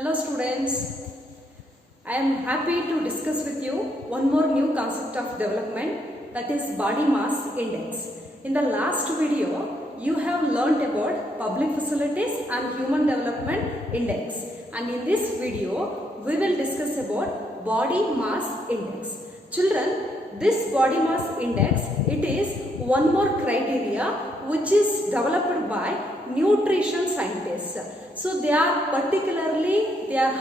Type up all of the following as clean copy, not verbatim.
Hello students, I am happy to discuss with you one more new concept of development, that is body mass index. In the last video, you have learnt about public facilities and human development index, and in this video, we will discuss about body mass index. Children, this body mass index, it is one more criteria which is developed by nutrition scientists. So they are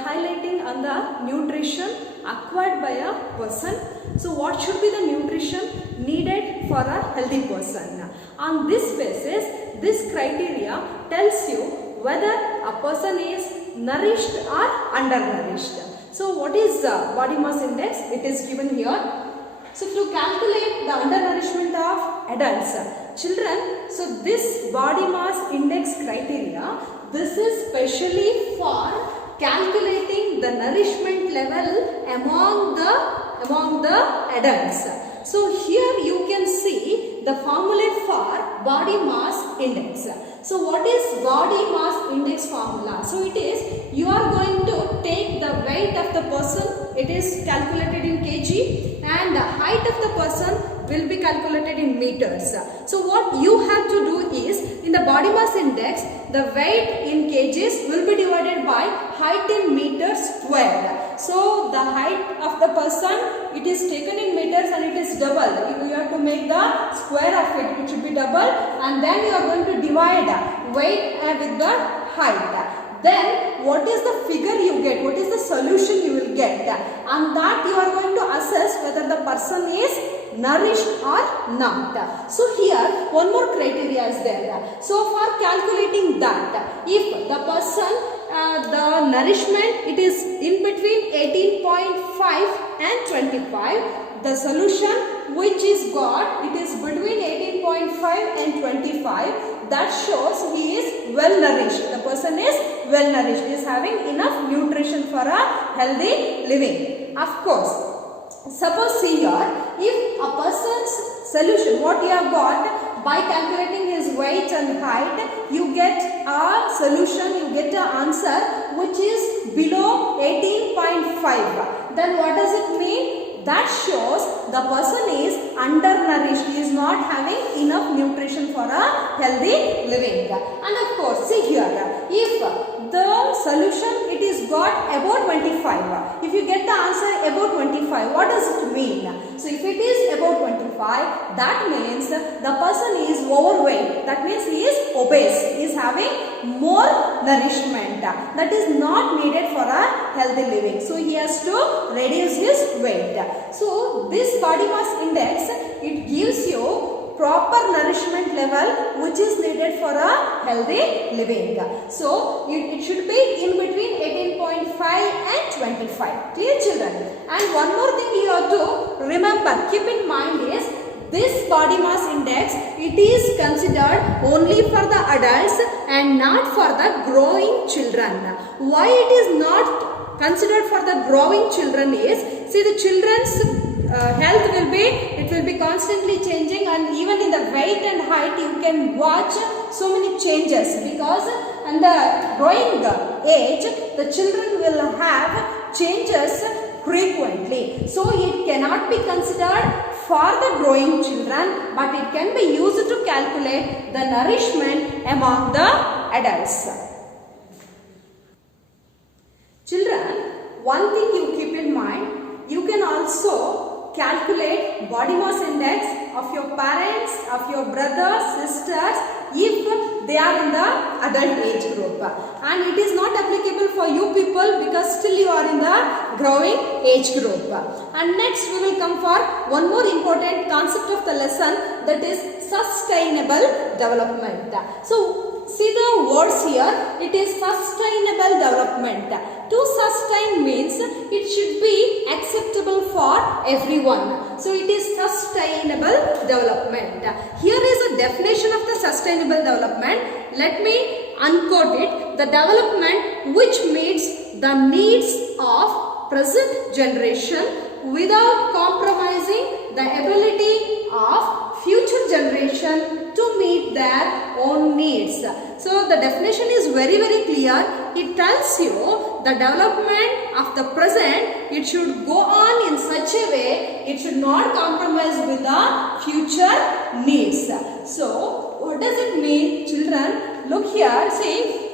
highlighting on the nutrition acquired by a person. So what should be the nutrition needed for a healthy person? On this basis, this criteria tells you whether a person is nourished or undernourished. So what is the body mass index? It is given here. So to calculate the undernourishment of adults, children, so this body mass index criteria, this is specially for calculating the nourishment level among the adults. So here you can see the formula for body mass index. So what is body mass index formula? So it is, you are going to take the weight of the person, it is calculated in kg, and the height of the person will be calculated in meters. So what you have to do is, in the body mass index, the weight in kgs will be divided by height in meters squared. So the height of the person, it is taken in meters and it is double. You have to make the square of it, it should be double, and then you are going to divide weight with the height. Then what is the figure you get, what is the solution you will get, and that you are going to assess whether the person is nourished or not. So here one more criteria is there. So for calculating that, if the person the nourishment, it is in between 18.5 and 25, the solution which is got, it is between 18.5 and 25, that shows he is well nourished. The person is well nourished, he is having enough nutrition for a healthy living. Of course, suppose see here, if a person's solution, what you have got, by calculating his weight and height, you get a solution, you get an answer which is below 18.5. Then what does it mean? That shows the person is undernourished, he is not having enough nutrition for a healthy living. And of course, see here, if the solution it is got above 25, if you get the answer above 25, what does it mean? So if it is above 25, that means the person is overweight, that means he is obese, he is having more nourishment that is not needed for a healthy living. So he has to reduce his weight. So this body mass index, it gives you proper nourishment level which is needed for a healthy living. So it should be in between 18.5 and 25. Clear children? And one more thing you have to remember, keep in mind is, this body mass index, it is considered only for the adults and not for the growing children. Why it is not considered for the growing children is, see, the children's health will be constantly changing, and even in the weight and height you can watch so many changes, because in the growing age the children will have changes frequently. So it cannot be considered for the growing children, but it can be used to calculate the nourishment among the adults. Children, one thing you keep in mind, you can also calculate body mass index of your parents, of your brothers, sisters, if they are in the adult age group. And it is not applicable for you people because still you are in the growing age group. And next we will come for one more important concept of the lesson, that is sustainable development. So see the words here, it is sustainable development. To sustain means it should be acceptable for everyone. So it is sustainable development. Here is a definition of the sustainable development. Let me unquote it. The development which meets the needs of present generation without compromising the ability of future generation to meet their own needs. So the definition is very clear. It tells you the development of the present, it should go on in such a way, it should not compromise with the future needs. So, what does it mean, children? Look here, see,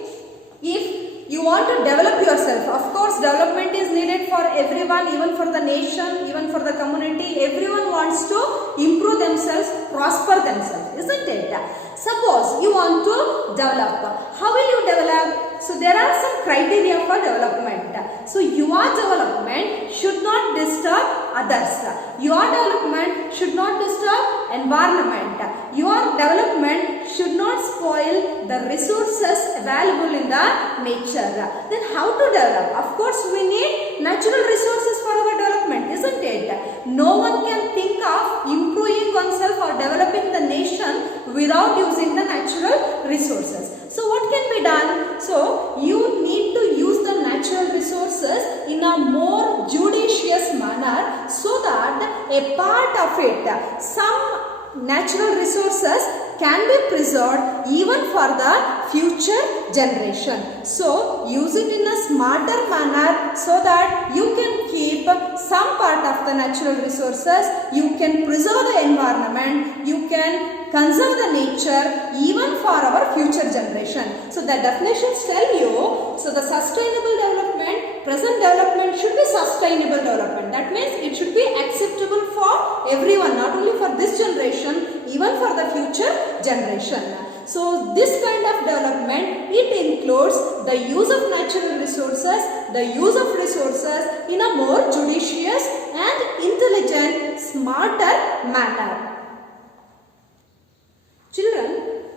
if you want to develop yourself, of course development is needed for everyone, even for the nation, even for the community. Everyone wants to improve themselves, prosper themselves, isn't it? Suppose you want to develop. How will you develop? So there are some criteria for development. So your development should not disturb others. Your development should not disturb environment. Your development should not spoil the resources available in the nature. Then how to develop? Of course we need natural resources for our development, isn't it? No one can think of improving oneself or developing the nation without using the natural resources. So what can be done? So you need to use the natural resources in a more judicious manner, so that a part of it, some natural resources can be preserved even for the future generation. So use it in a smarter manner so that you can keep some part of the natural resources, you can preserve the environment, you can conserve the nature even for our future generation. So the definitions tell you, so the sustainable development, present development should be sustainable development. That means it should be acceptable for everyone, not only for this generation, even for the future generation. So this kind of development, it includes the use of natural resources, the use of resources in a more judicious and intelligent, smarter manner. Children,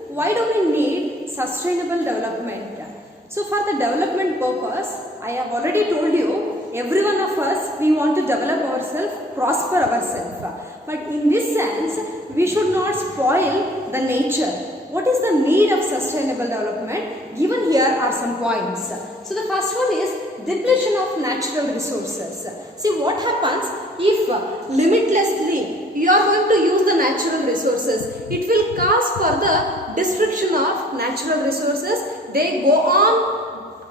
why do we need sustainable development? So for the development purpose, I have already told you, every one of us, we want to develop ourselves, prosper ourselves. But in this sense, we should not spoil the nature. What is the need of sustainable development? Given here are some points. So the first one is depletion of natural resources. See what happens if limitlessly you are going to use the natural resources. It will cause for the destruction of natural resources. They go on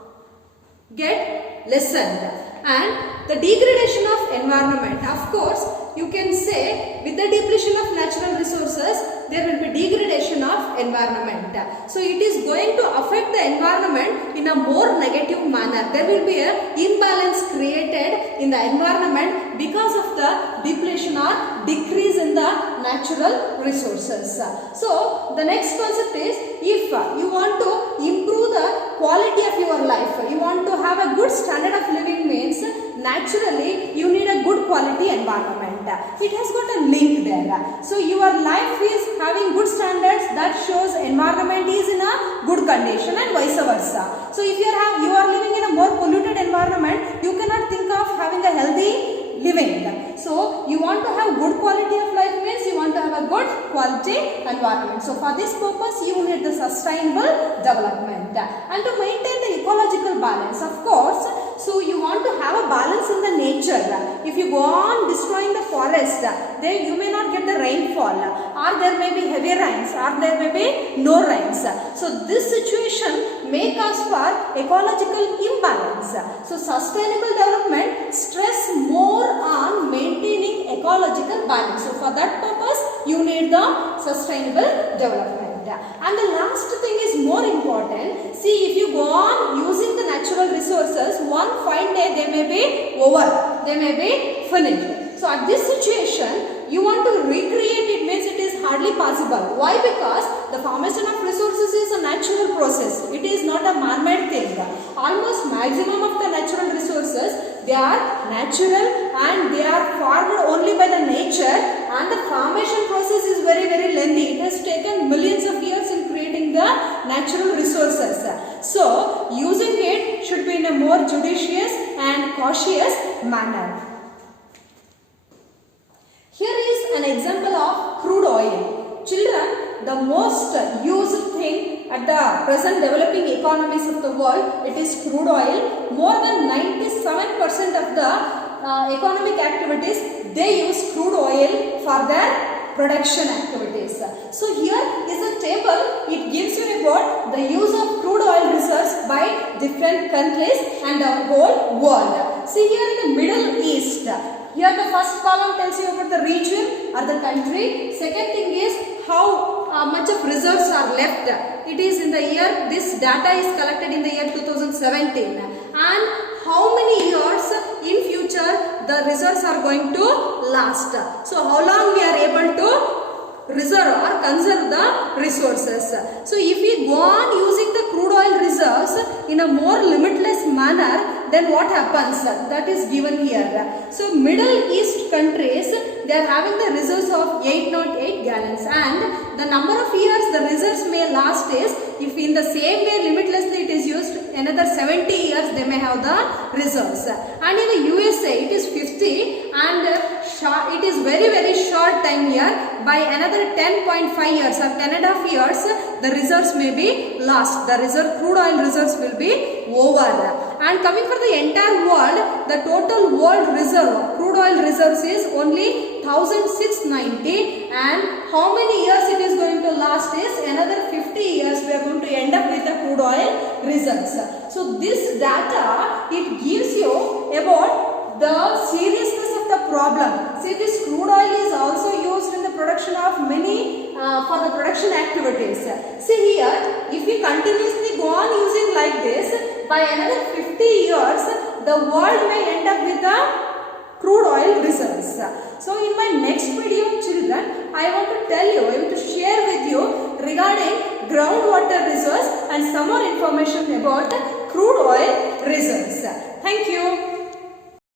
get lessened. And the degradation of environment. Of course, you can say with the depletion of natural resources, there will be degradation of environment. So it is going to affect the environment in a more negative manner. There will be an imbalance created in the environment because of the depletion or decrease in the natural resources. So the next concept is, if you want to improve the quality of your life, you want to have a good standard of living, means naturally you need a good quality environment. It has got a link there. So your life is having good standards, that shows environment is in a good condition, and vice versa. So if you are living in a more polluted environment, you cannot think of having a healthy living. So you want to have good quality of life, means you want to have a good quality environment. So for this purpose, you need the sustainable development. And to maintain the ecological balance, of course, so you want to have a balance in the nature. If you go on destroying the forest, then you may not get the rainfall, or there may be heavy rains, or there may be no rains. So this situation may cause for ecological imbalance. So sustainable development stress more on maintaining ecological balance. So for that purpose, you need the sustainable development. And the last thing is more important. See, if you go on using the natural resources, one fine day they may be over, they may be finished. So at this situation, you want to recreate it, means it is hardly possible. Why? Because the formation of resources is a natural process. It is not a man-made thing. Almost maximum of the natural resources, they are natural and they are formed only by the nature, and the formation process is very lengthy. It has taken millions of years in creating the natural resources. So using it should be in a more judicious and cautious manner. Here is an example of crude oil. Children, the most used thing at the present developing economies of the world, it is crude oil. More than 97% of the economic activities, they use crude oil for their production activities. activities. So here is a table. It gives you about the use of crude oil reserves by different countries and the whole world. See here in the Middle East. Here the first column tells you about the region or the country. Second thing is how much of reserves are left. It is in the year, this data is collected in the year 2017. And how many years in future the reserves are going to last. So how long we are able to reserve or conserve the resources. So if we go on using the crude oil reserves in a more limitless manner, then what happens? That is given here. So Middle East countries, they are having the reserves of 808 gallons, and the number of years the reserves may last is, if in the same way limitlessly it is used, another 70 years they may have the reserves. And in the USA it is 50, and it is very short time here. By another 10.5 years or 10.5 years, the reserves may be lost. The crude oil reserves will be over. And coming for the entire world, the total world reserve, crude oil reserves is only 1690, and how many years it is going to last is another 50 years we are going to end up with the crude oil reserves. So this data, it gives you about the seriousness of the problem. See, this crude oil is also used in the production of many for the production activities. See here, if we continuously go on using like this, by another 50 years the world may end up with the crude oil reserves. So in my next video, children, I want to tell you, I want to share with you regarding groundwater reserves and some more information about crude oil reserves. Thank you.